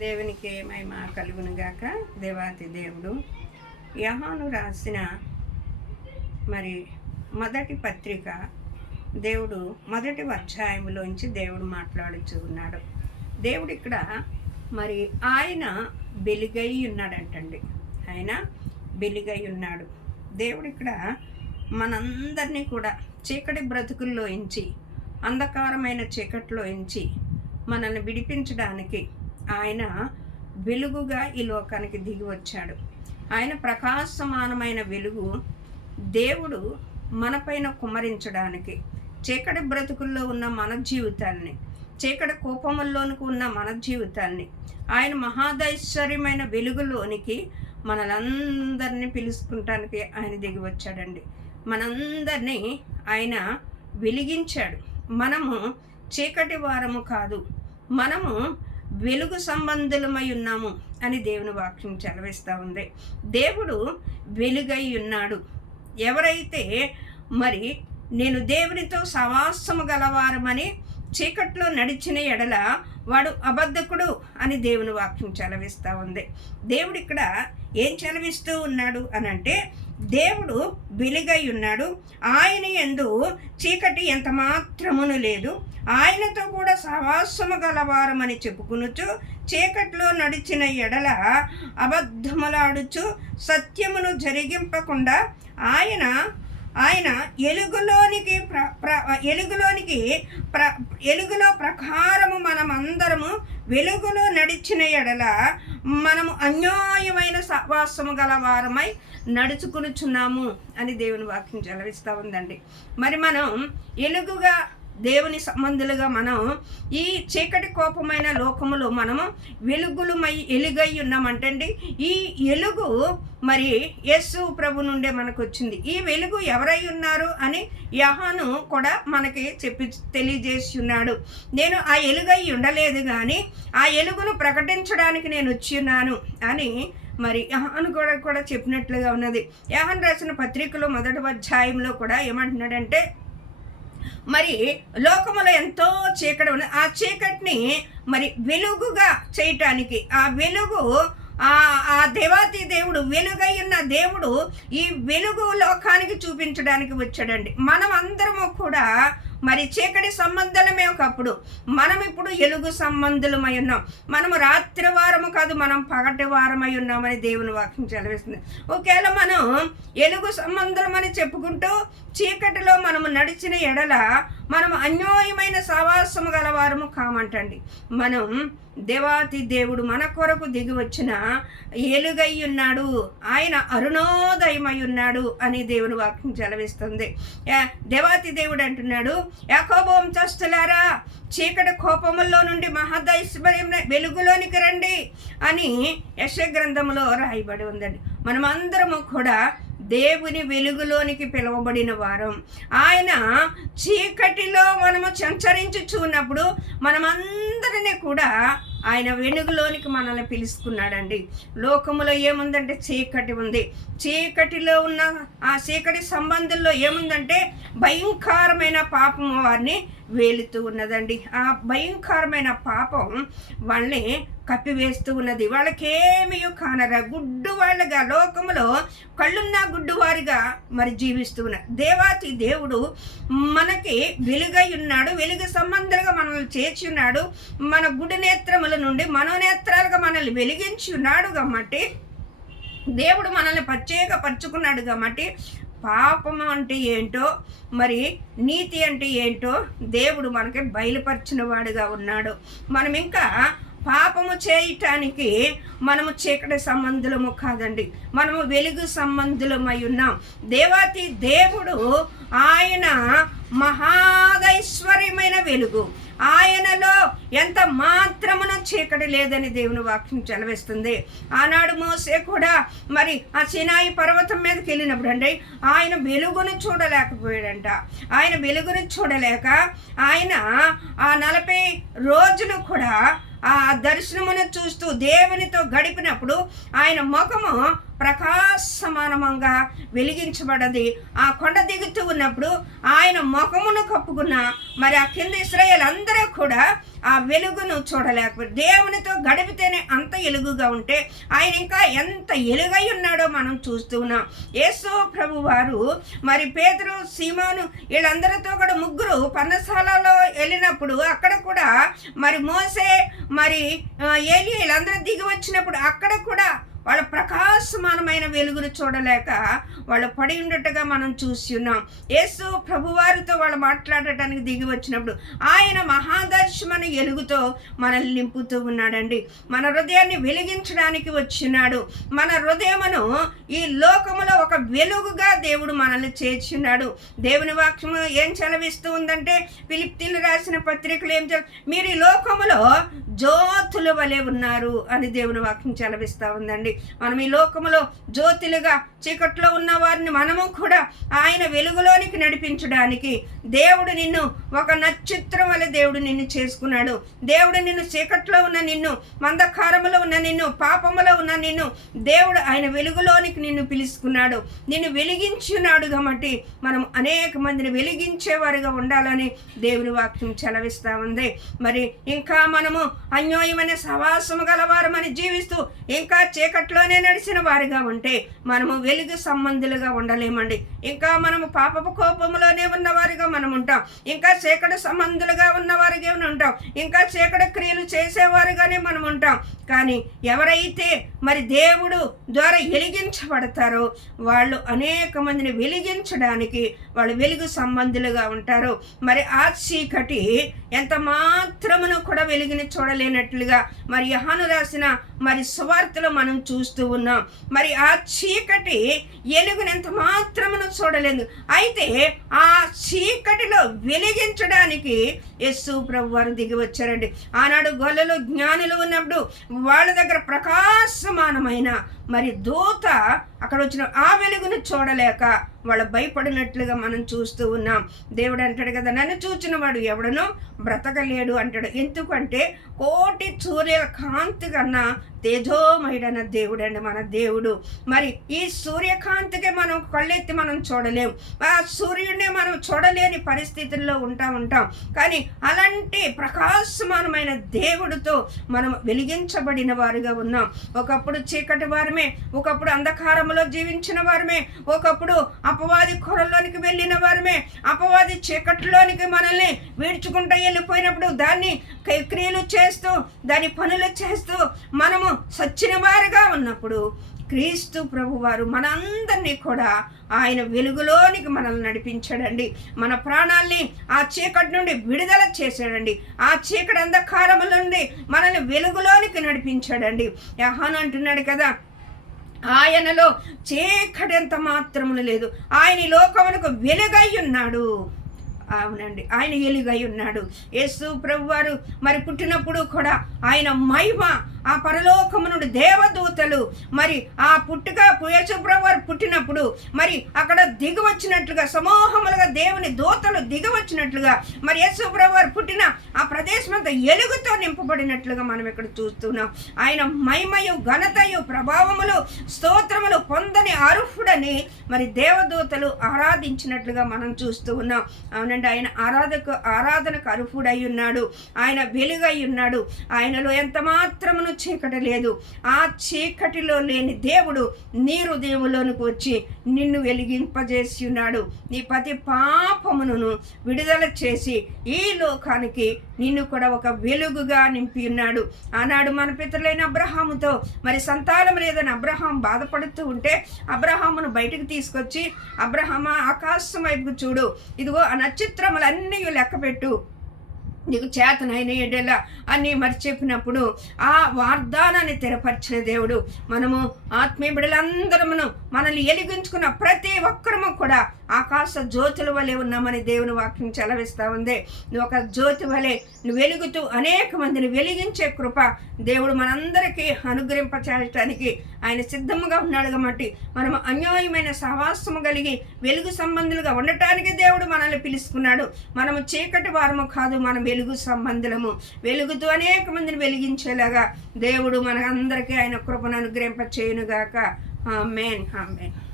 దేవునికి మహిమ కలుగునుగాక. దేవాతి దేవుడు యోహాను రాసిన మొదటి పత్రిక దేవుడు మొదటి అధ్యాయంలోంచి దేవుడు మాట్లాడుచూ ఉన్నాడు. దేవుడు ఇక్కడ ఆయన వెలుగై ఉన్నాడంటండి. ఆయన వెలుగై ఉన్నాడు. దేవుడు ఇక్కడ మనందరినీ కూడా చీకటి బ్రతుకుల్లో ఎంచి, అంధకారమైన చీకట్లో ఎంచి మనల్ని విడిపించడానికి ఆయన వెలుగుగా ఈ లోకానికి దిగి వచ్చాడు. ఆయన ప్రకాశమానమైన వెలుగు దేవుడు మనపైన కుమ్మరించడానికి, చీకటి బ్రతుకుల్లో ఉన్న మన జీవితాన్ని, చీకటి కోపముల్లోనికి ఉన్న మన జీవితాన్ని ఆయన మహాదైశ్వర్యమైన వెలుగులోనికి మనలందరినీ పిలుచుకుంటానికి ఆయన దిగి వచ్చాడండి. మనందరినీ ఆయన వెలిగించాడు. మనము చీకటి వారము కాదు, మనము వెలుగు సంబంధులమై ఉన్నాము అని దేవుని వాక్యం చదివిస్తూ ఉంది. దేవుడు వెలుగై ఉన్నాడు. ఎవరైతే నేను దేవునితో సవాసము గలవారమని చీకట్లో నడిచిన ఎడల వాడు అబద్ధకుడు అని దేవుని వాక్యం చదివిస్తూ ఉంది. దేవుడు ఇక్కడ ఏం చదివిస్తూ ఉన్నాడు అనంటే, దేవుడు వెలుగై ఉన్నాడు. ఆయన యందు చీకటి ఎంత మాత్రమును లేదు. ఆయనతో కూడా సహవాసము గలవారమని చెప్పుకునుచు చీకట్లో నడిచిన ఎడల అబద్ధములాడుచు సత్యమును జరిగింపకుండా ఆయన ఎలుగులో ప్రకారము మనమందరము వెలుగులో నడిచిన ఎడల మనము అన్యాయమైన సహవాసము గలవారమై నడుచుకునుచున్నాము అని దేవుని వాక్యం చదివిస్తూ ఉందండి. మనం ఎలుగుగా దేవుని సంబంధులుగా మనం ఈ చీకటి కోపమైన లోకములో మనము ఎలుగై ఉన్నామంటండి. ఈ ఎలుగు యేసు ప్రభు నుండే మనకు వచ్చింది. ఈ వెలుగు ఎవరై ఉన్నారు అని యోహాను కూడా మనకి తెలియజేసి ఉన్నాడు. నేను ఆ ఎలుగై ఉండలేదు కానీ ఆ ఎలుగును ప్రకటించడానికి నేను వచ్చి ఉన్నాను అని యోహాను కూడా చెప్పినట్లుగా ఉన్నది. యోహాను రాసిన పత్రికలో మొదటి అధ్యాయంలో కూడా ఏమంటున్నాడంటే, లోకములో ఎంతో చీకటి ఉంది. ఆ చీకటిని వెలుగుగా చేయటానికి ఆ వెలుగు ఆ దేవాతి దేవుడు వెలుగై ఉన్న దేవుడు ఈ వెలుగు లోకానికి చూపించడానికి వచ్చాడండి. మనం అందరము కూడా చీకటి సంబంధులమే ఒకప్పుడు, మనం ఇప్పుడు ఎలుగు సంబంధులమై ఉన్నాం. మనము రాత్రి వారము కాదు, మనం పగటి వారమై ఉన్నామని దేవుని వాక్యం చదివిస్తుంది. ఒకవేళ మనం ఎలుగు సంబంధులమని చెప్పుకుంటూ చీకటిలో మనము నడిచిన ఎడల మనం అన్యాయమైన సహవాసము గలవారము కామంటండి. మనం దేవాతి దేవుడు మన కొరకు దిగి వచ్చిన ఎలుగై ఉన్నాడు, ఆయన అరుణోదయమై ఉన్నాడు అని దేవుని వాక్యం చదివిస్తుంది. దేవాతి దేవుడు అంటున్నాడు, యాకోబు వంశస్థులారా, చీకటి కోపముల్లో నుండి మహాదైశ్వర్యం వెలుగులోనికి రండి అని యెషయా గ్రంథంలో రాయబడి ఉందండి. మనమందరము కూడా దేవుని వెలుగులోనికి పిలువబడిన వారం. ఆయన చీకటిలో మనము సంచరించుచున్నప్పుడు మనమందరినీ కూడా ఆయన వెలుగులోనికి మనల్ని పిలుచుకున్నాడండి. లోకములో ఏముందంటే చీకటి ఉంది. చీకటిలో ఉన్న ఆ చీకటి సంబంధంలో ఏముందంటే భయంకరమైన పాపము వారిని వేలుతూ ఉన్నదండి. ఆ భయంకరమైన పాపం వాళ్ళని కప్పివేస్తూ ఉన్నది. వాళ్ళకేమీ కానరా గుడ్డు వాళ్ళగా లోకములో కళ్ళున్న గుడ్డువారిగా జీవిస్తూ ఉన్నారు. దేవాతి దేవుడు మనకి వెలుగై ఉన్నాడు. వెలుగు సంబంధులుగా మనల్ని చేర్చి ఉన్నాడు. మన గుడి నేత్రముల నుండి మనోనేత్రాలుగా మనల్ని వెలిగించి ఉన్నాడు కాబట్టి, దేవుడు మనల్ని ప్రత్యేకపరుచుకున్నాడు కాబట్టి పాపము అంటే ఏంటో నీతి అంటే ఏంటో దేవుడు మనకి బయలుపరిచిన వాడుగా ఉన్నాడు. మనం ఇంకా పాపము చేయటానికి మనము చీకటి సంబంధులము కాదండి, మనము వెలుగు సంబంధులమై ఉన్నాం. దేవాతి దేవుడు ఆయన మహాదైశ్వర్యమైన వెలుగు. ఆయనలో ఎంత మాత్రమున చీకటి లేదని దేవుని వాక్యం చదివిస్తుంది. ఆనాడు మోసే కూడా ఆ సినాయి పర్వతం మీదకి వెళ్ళినప్పుడు అండి ఆయన వెలుగును చూడలేకపోయాడంట. ఆయన వెలుగును చూడలేక ఆయన ఆ 40 రోజులు కూడా ఆ దర్శనమును చూస్తూ దేవునితో గడిపినప్పుడు ఆయన ముఖము ప్రకాశమానంగా వెలిగించబడది. ఆ కొండ దిగుతూ ఉన్నప్పుడు ఆయన ముఖమును కప్పుకున్న మరి ఆ కింద ఇశ్రాయేలు అందరూ కూడా ఆ వెలుగును చూడలేకపోతే, దేవునితో గడిపితేనే అంత ఎలుగుగా ఉంటే ఆయన ఇంకా ఎంత ఎలుగై ఉన్నాడో మనం చూస్తూ ఉన్నాం. యేసు ప్రభు వారు మరి పేతురు, సీమోను వీళ్ళందరితో కూడా ముగ్గురు పర్ణశాలలో వెళ్ళినప్పుడు అక్కడ కూడా మరి మోసే మరి ఏలి వీళ్ళందరూ దిగి వచ్చినప్పుడు అక్కడ కూడా వాళ్ళ ప్రకాశమానమైన వెలుగును చూడలేక వాళ్ళు పడి ఉండటగా మనం చూసి ఉన్నాం. యేసు ప్రభువారితో వాళ్ళు మాట్లాడటానికి దిగి వచ్చినప్పుడు ఆయన మహాదర్శమైన వెలుగుతో మనల్ని నింపుతూ ఉన్నాడండి. మన హృదయాన్ని వెలిగించడానికి వచ్చినాడు. మన హృదయమును ఈ లోకములో ఒక వెలుగుగా దేవుడు మనల్ని చేర్చున్నాడు. దేవుని వాక్యము ఏం చలవిస్తూ ఉందంటే, ఫిలిప్పీయులు రాసిన పత్రికలు మీరు ఈ లోకములో జ్యోతుల వలె ఉన్నారు అని దేవుని వాక్యం చలవిస్తూ ఉందండి. మనం ఈ లోకములో జ్యోతులుగా చీకట్లో ఉన్న వారిని మనము కూడా ఆయన వెలుగులోనికి నడిపించడానికి దేవుడు నిన్ను ఒక నక్షత్రం వల్ల దేవుడు నిన్ను చేసుకున్నాడు. దేవుడు నిన్ను చీకట్లో ఉన్న నిన్ను, మందకారములో ఉన్న నిన్ను, పాపములో ఉన్న నిన్ను దేవుడు ఆయన వెలుగులోనికి నిన్ను పిలుచుకున్నాడు, నిన్ను వెలిగించున్నాడు. కాబట్టి మనం అనేక మందిని వెలిగించేవారుగా ఉండాలని దేవుని వాక్యం చలవిస్తూ ఉంది. మరి ఇంకా మనము అన్యోన్యమైన సహవాసము గలవారమని జీవిస్తూ ఇంకా చీకట్లోనే నడిచిన వారిగా ఉంటే మనము వెలుగు సంబంధులుగా ఉండలేమండి. ఇంకా మనము పాపపు కోపంలోనే ఉన్నవారిగా మనం ఉంటాం. ఇంకా చీకటి సంబంధులుగా ఉన్నవారిగా ఉంటాం. ఇంకా చీకటి క్రియలు చేసేవారుగానే మనం ఉంటాం. కానీ ఎవరైతే మరి దేవుడు ద్వారా వెలిగించబడతారో వాళ్ళు అనేక మందిని వెలిగించడానికి వాళ్ళు వెలుగు సంబంధులుగా ఉంటారు. మరి ఆ చీకటి ఎంత మాత్రమును కూడా వెలుగుని చూడలేనట్లుగా మరి యోహాను రాసిన మరి సువార్తలో మనం చూస్తూ ఉన్నాం. మరి ఆ చీకటి వెలుగుని ఎంత మాత్రమును చూడలేదు. అయితే ఆ చీకటిలో వెలిగించడానికి యేసు ప్రభు వారు దిగి వచ్చారండి. ఆనాడు గొల్లలు జ్ఞానులు ఉన్నప్పుడు వాళ్ళ దగ్గర ప్రకాశమానమైన మరి దూత అక్కడ వచ్చిన ఆ వెలుగును చూడలేక వాళ్ళు భయపడినట్లుగా మనం చూస్తూ ఉన్నాం. దేవుడు అంటాడు కదా, నన్ను చూచిన వాడు ఎవడనో బ్రతకలేడు అంటాడు. ఎందుకంటే కోటి సూర్యుల కాంతి కన్నా తేజోమయుడైన దేవుడు అండి మన దేవుడు. మరి ఈ సూర్యకాంతికి మనం కళ్ళెత్తి మనం చూడలేము. ఆ సూర్యుడిని మనం చూడలేని పరిస్థితుల్లో ఉంటాం. కానీ అలాంటి ప్రకాశమానమైన దేవుడితో మనం వెలిగించబడిన వారుగా ఉన్నాం. ఒకప్పుడు చీకటి వారమే, ఒకప్పుడు అంధకారంలో జీవించిన వారమే, ఒకప్పుడు అపవాది కొరల్లోనికి వెళ్ళిన వారమే, అపవాది చీకటిలోనికి మనల్ని వీడ్చుకుంటూ వెళ్ళిపోయినప్పుడు దాన్ని క్రియలు చేస్తూ దాని పనులు చేస్తూ మనము సచ్చిన వారుగా ఉన్నప్పుడు క్రీస్తు ప్రభువారు మనందరినీ కూడా ఆయన వెలుగులోనికి మనల్ని నడిపించాడండి. మన ప్రాణాల్ని ఆ చీకటి నుండి విడుదల చేశాడండి. ఆ చీకటి అంధకారముల నుండి మనల్ని వెలుగులోనికి నడిపించాడండి. యోహాను అంటున్నాడు కదా, ఆయనలో చీకటి ఎంత మాత్రమును లేదు, ఆయన ఈ లోకమునకు వెలుగై ఉన్నాడు. అవునండి, ఆయన వెలుగై ఉన్నాడు. యేసు ప్రభువారు మరి పుట్టినప్పుడు కూడా ఆయన మహిమ ఆ పరలోకము నుండి దేవదూతలు మరి ఆ యేసు ప్రభువారు పుట్టినప్పుడు మరి అక్కడ దిగి వచ్చినట్లుగా సమూహములుగా దేవుని దూతలు దిగి వచ్చినట్లుగా మరి యేసు ప్రభువారు పుట్టిన ఆ ప్రదేశం అంతా ఎలుగుతో నింపబడినట్లుగా మనం ఇక్కడ చూస్తున్నాం. ఆయన మహిమయు ఘనతయు ప్రభావములు స్తోత్రములు పొందని అర్హుడని మరి దేవదూతలు ఆరాధించినట్లుగా మనం చూస్తూ ఉన్నాం. అవునండి, ఆయన ఆరాధనకు అర్హుడై ఉన్నాడు. ఆయన వెలుగై ఉన్నాడు. ఆయనలో ఎంత మాత్రమును చీకటి లేదు. ఆ చీకటిలో లేని దేవుడు నీ హృదయములోనికి వచ్చి నిన్ను వెలిగింపజేసి ఉన్నాడు. నీ ప్రతి పాపమును విడుదల చేసి ఈ లోకానికి నిన్ను కూడా ఒక వెలుగుగా నింపి ఉన్నాడు. ఆనాడు మన పితరులైన అబ్రహాముతో మరి సంతానం లేదని అబ్రహాం బాధపడుతూ ఉంటే అబ్రహామును బయటకు తీసుకొచ్చి, అబ్రహామా ఆకాశం వైపుకు చూడు, ఇదిగో ఆ నక్షత్రములన్నీ లెక్కపెట్టు, నీకు చేతనైన ఎడల అని మరి చెప్పినప్పుడు ఆ వాగ్దానాన్ని తెరపరిచిన దేవుడు. మనము ఆత్మీయ బిడ్డలందరమును మనల్ని వెలిగించుకున్న ప్రతి ఒక్కరము కూడా ఆకాశ జ్యోతుల వలె ఉన్నామని దేవుని వాక్యం చలవిస్తూ ఉంది. నువ్వు ఒక జ్యోతి వలె నువ్వు వెలుగుతూ అనేక మందిని వెలిగించే కృప దేవుడు మనందరికీ అనుగ్రహింపచేయటానికి ఆయన సిద్ధముగా ఉన్నాడు. కాబట్టి మనము అన్యాయమైన సహవాసము కలిగి వెలుగు సంబంధులుగా ఉండటానికి దేవుడు మనల్ని పిలుచుకున్నాడు. మనము చీకటి వారము కాదు, మనం వెలుగు సంబంధులము. వెలుగుతూ అనేక మందిని వెలిగించేలాగా దేవుడు మనందరికీ ఆయన కృపను అనుగ్రహింపచేయునుగాక. ఆమేన్ ఆమేన్.